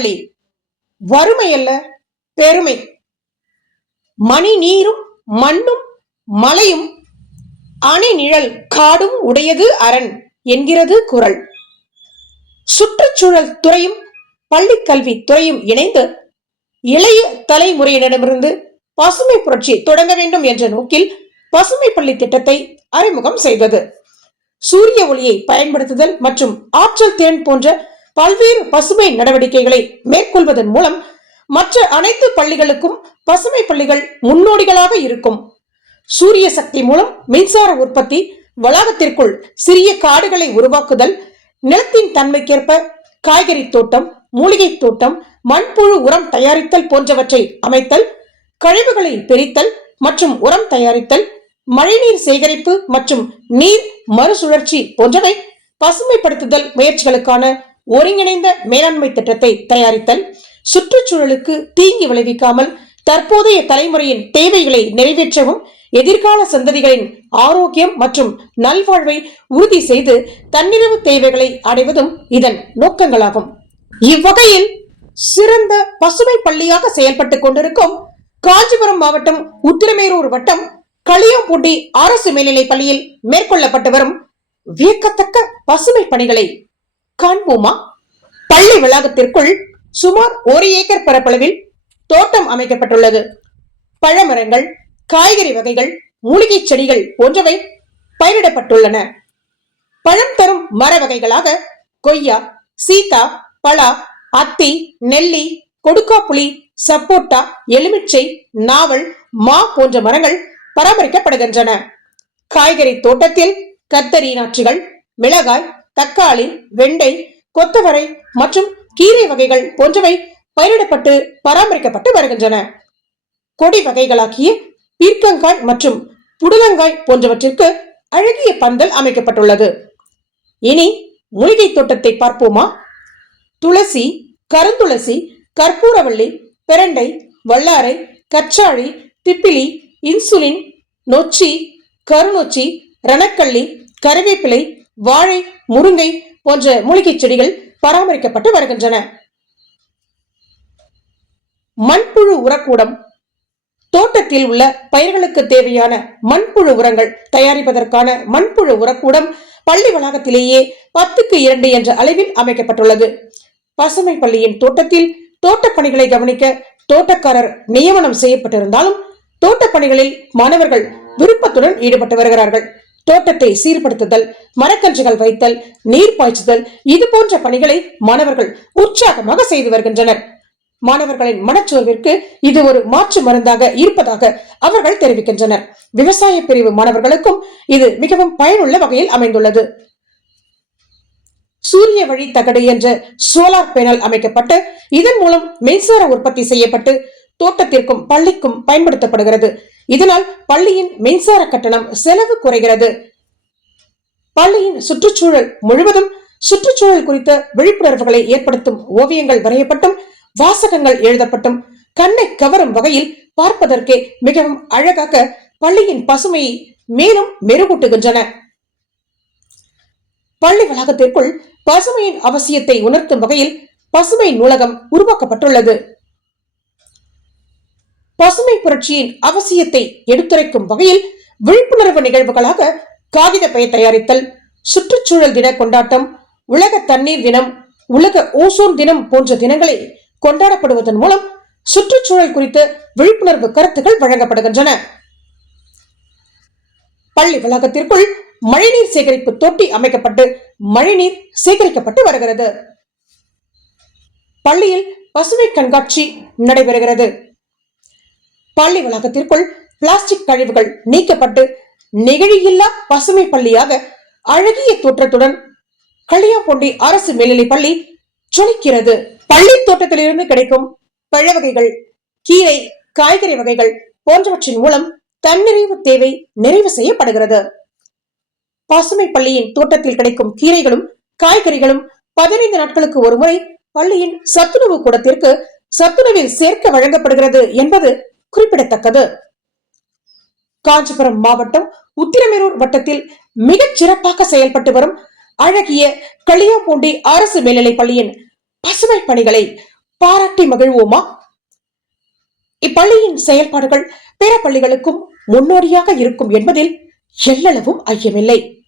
பள்ளி வறுமையல்ல பெருமை. மணி நீரும் மண்ணும் மலையும் அணை நிழல் காடும் உடையது அரண் என்கிறது குறள். சுற்றுச்சூழல் துறையும் பள்ளி கல்வி துறையும் இணைந்து இளைய தலைமுறையினரிடமிருந்து பசுமை புரட்சி தொடங்க வேண்டும் என்ற நோக்கில் பசுமை பள்ளி திட்டத்தை அறிமுகம் செய்தது. சூரிய ஒளியை பயன்படுத்துதல் மற்றும் ஆற்றல் திறன் போன்ற பல்வேறு பசுமை நடவடிக்கைகளை மேற்கொள்வதன் மூலம் மற்ற அனைத்து பள்ளிகளுக்கும் பசுமை பள்ளிகள் முன்னோடிகளாக இருக்கும். சூரிய சக்தி மூலம் மின்சார உற்பத்தி, வளாகத்திற்குள் சிறிய காடுகளை உருவாக்குதல், நிலத்தின் தன்மைக்கேற்ப காய்கறி தோட்டம், மூலிகை தோட்டம், மண்புழு உரம் தயாரித்தல் போன்றவற்றை அமைத்தல், கழிவுகளை பிரித்தல் மற்றும் உரம் தயாரித்தல், மழைநீர் சேகரிப்பு மற்றும் நீர் மறுசுழற்சி போன்றவை பசுமைப்படுத்துதல் முயற்சிகளுக்கான ஒருங்கிணைந்த மேலாண்மை திட்டத்தை தயாரித்தல், சுற்றுச்சூழலுக்கு தீங்கி விளைவிக்காமல் தற்போதைய தலைமுறையின் தேவைகளை நிறைவேற்றவும் எதிர்கால சந்ததிகளின் ஆரோக்கியம் மற்றும் நல்வாழ்வை உறுதி செய்து தன்னிறைவு தேவைகளை அடைவதும் இதன் நோக்கங்களாகும். இவ்வகையில் சிறந்த பசுமை பள்ளியாக செயல்பட்டுக் கொண்டிருக்கும் காஞ்சிபுரம் மாவட்டம் உத்திரமேரூர் வட்டம் களியாம்பூண்டி அரசு மேல்நிலைப் பள்ளியில் மேற்கொள்ளப்பட்டு வரும் வியக்கத்தக்க பசுமை பணிகளை காண்போமா? பள்ளி வளாகத்திற்குள் சுமார் 1 ஏக்கர் பரப்பளவில் தோட்டம் அமைக்கப்பட்டுள்ளது. பழமரங்கள், காய்கறி வகைகள், மூலிகை செடிகள் போன்றவை பயிரிடப்பட்டுள்ளன. பழம் தரும் மர வகைகளாக கொய்யா, சீதா, பலா, அத்தி, நெல்லி, கொடுக்காப்புளி, சப்போட்டா, எலுமிச்சை, நாவல், மா போன்ற மரங்கள் பராமரிக்கப்படுகின்றன. காய்கறி தோட்டத்தில் கத்தரி நாற்றுகள், மிளகாய், தக்காளி, வெண்டை, கொத்தவரை மற்றும் கீரை வகைகள் போன்றவை பயிரிடப்பட்டு பராமரிக்கப்பட்டு வருகின்றன. கொடி வகைகளாகிய பீர்க்கங்காய் மற்றும் புடலங்காய் போன்றவற்றிற்கு அழகிய பந்தல் அமைக்கப்பட்டுள்ளது. இனி மூலிகை தோட்டத்தை பார்ப்போமா? துளசி, கருந்துளசி, கற்பூரவள்ளி, பிரண்டை, வல்லாரை, கற்றாழி, திப்பிலி, இன்சுலின், நொச்சி, கருநொச்சி, ரணக்கள்ளி, கருவேப்பிலை, வாழை, முருங்கை போன்ற மூலிகை செடிகள் பராமரிக்கப்பட்டு வருகின்றன. மண்புழு உரக்கூடம். தோட்டத்தில் உள்ள பயிர்களுக்கு தேவையான மண்புழு உரங்கள் தயாரிப்பதற்கான மண்புழு உரக்கூடம் பள்ளி வளாகத்திலேயே 10க்கு 2 என்ற அளவில் அமைக்கப்பட்டுள்ளது. பசுமை பள்ளியின் தோட்டத்தில் தோட்டப் பணிகளை கவனிக்க தோட்டக்காரர் நியமனம் செய்யப்பட்டிருந்தாலும் தோட்டப் பணிகளில் மாணவர்கள் விருப்பத்துடன் ஈடுபட்டு வருகிறார்கள். தோட்டத்தை சீர்படுத்துதல், மரக்கன்றுகள் வைத்தல், நீர் பாய்ச்சுதல் இது போன்ற பணிகளை மாணவர்கள் உற்சாகமாக செய்து வருகின்றனர். மாணவர்களின் மனச்சோர்விற்கு இது ஒரு மாற்று மருந்தாக இருப்பதாக அவர்கள் தெரிவிக்கின்றனர். விவசாய பிரிவு மாணவர்களுக்கும் இது மிகவும் பயனுள்ள வகையில் அமைந்துள்ளது. சூரிய வழி தகடு என்ற சோலார் பேனல் அமைக்கப்பட்டு இதன் மூலம் மின்சார உற்பத்தி செய்யப்பட்டு தோட்டத்திற்கும் பள்ளிக்கும் பயன்படுத்தப்படுகிறது. இதனால் பள்ளியின் மின்சார கட்டணம் செலவு குறைகிறது. பள்ளியின் சுற்றுச்சூழல் முழுவதும் சுற்றுச்சூழல் குறித்த விழிப்புணர்வுகளை ஏற்படுத்தும் ஓவியங்கள் வரையப்பட்டும் வாசகங்கள் எழுதப்பட்டும் கண்ணை கவரும் வகையில் பார்ப்பதற்கே மிகவும் அழகாக பள்ளியின் பசுமையை மேலும் மெருகூட்டுகின்றன. பள்ளி வளாகத்திற்குள் பசுமையின் அவசியத்தை உணர்த்தும் வகையில் பசுமை நூலகம் உருவாக்கப்பட்டுள்ளது. பசுமை புரட்சியின் அவசியத்தை எடுத்துரைக்கும் வகையில் விழிப்புணர்வு நிகழ்வுகளாக காகித பை தயாரித்தல், சுற்றுச்சூழல் தின கொண்டாட்டம், உலக தண்ணீர் தினம், உலக ஓசோன் தினம் போன்ற தினங்களை கொண்டாடப்படுவதன் மூலம் சுற்றுச்சூழல் குறித்த விழிப்புணர்வு கருத்துக்கள் வழங்கப்படுகின்றன. பள்ளி வளாகத்திற்குள் மழைநீர் சேகரிப்பு தொட்டி அமைக்கப்பட்டு மழைநீர் சேகரிக்கப்பட்டு வருகிறது. பள்ளியில் பசுமை கண்காட்சி நடைபெறுகிறது. பள்ளி வளாகத்திற்குள் பிளாஸ்டிக் கழிவுகள் நீக்கப்பட்டு நெகிழியில்லா பசுமை பள்ளியாக அழகிய தோற்றத்துடன் களியாம்பூண்டி அரசு மேல்நிலைப் பள்ளி ஜொலிக்கிறது. பள்ளி தோட்டத்திலிருந்து கிடைக்கும் பழ வகைகள், கீரை, காய்கறி வகைகள் போன்றவற்றின் மூலம் தன்னிறைவு தேவை நிறைவு செய்யப்படுகிறது. பசுமை பள்ளியின் தோட்டத்தில் கிடைக்கும் கீரைகளும் காய்கறிகளும் 15 நாட்களுக்கு ஒருமுறை பள்ளியின் சத்துணவு கூடத்திற்கு சத்துணவில் சேர்க்க வழங்கப்படுகிறது என்பது குறிப்பிடத்தக்கது. காஞ்சிபுரம் மாவட்டம் உத்திரமேரூர் வட்டத்தில் மிகச் சிறப்பாக செயல்பட்டு வரும் அழகிய களியாம்பூண்டி அரசு மேல்நிலைப் பள்ளியின் பசுமை பணிகளை பாராட்டி மகிழ்வோமா? இப்பள்ளியின் செயல்பாடுகள் பிற பள்ளிகளுக்கும் முன்னோடியாக இருக்கும் என்பதில் எல்லளவும் ஐயமில்லை.